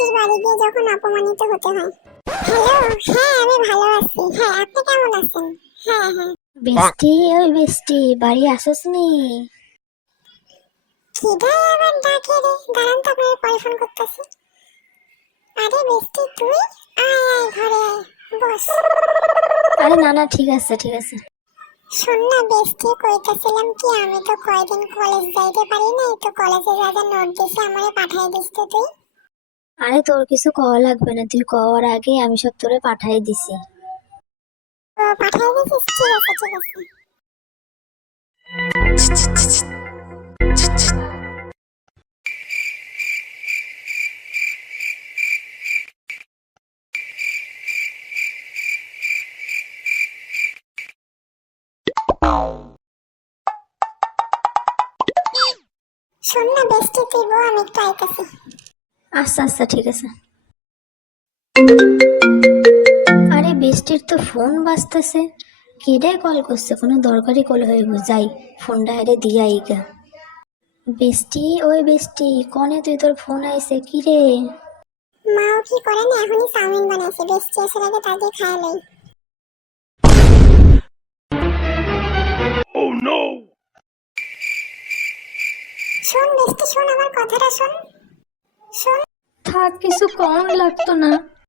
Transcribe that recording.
বৃষ্টির বাড়ি গিয়ে যখন অপমানিত হতে হয়। হ্যালো, হ্যাঁ আমি ভালো আছি। হ্যাঁ আপনি কেমন আছেন? হ্যাঁ হ্যাঁ। বৃষ্টি, ওই বৃষ্টি, বাড়ি আসোস নি? খিদায় আবার ডাকে রে, দাঁড়ান তো আপনার পরে ফোন করতেছি। আরে বৃষ্টি তুই আয় আয় ঘরে আয়, বস। আরে না না, ঠিক আছে ঠিক আছে। শোন না বৃষ্টি, কইতাছিলাম কি আমি তো কয়দিন কলেজ যাইতে পারি নাই, তো কলেজে যা যা নোট দিছে আমারে পাঠাই দিস তো তুই। আরে তোর কিছু কওয়া লাগবে না, তুই কওয়ার আগে আমি সব তোরে পাঠাই দিছি। তো পাঠাই দিছিস, ঠিক আছে ঠিক আছে। শোন না বৃষ্টি তুই বউ, আমি একটু আইতাছি। আচ্ছা আচ্ছা ঠিক আছে। আরে বৃষ্টির তো ফোন বাজতেছে। কিরে কল করছে? কোনো দরকারি কল হয়ে যাই, ফোনটা হেরে দিয়া আইগা। বৃষ্টি, ওই বৃষ্টি, কনে তুই? তোর ফোন আইছে কিরে? মাও কি করে না, এখনই চাউমিন বানাইছে, বৃষ্টি আসার আগে তাকে খাওয়া লই। শোন বৃষ্টি শোন, আমার কথাটা শোন। শোন। থাক, কিছু কম লাগতো না।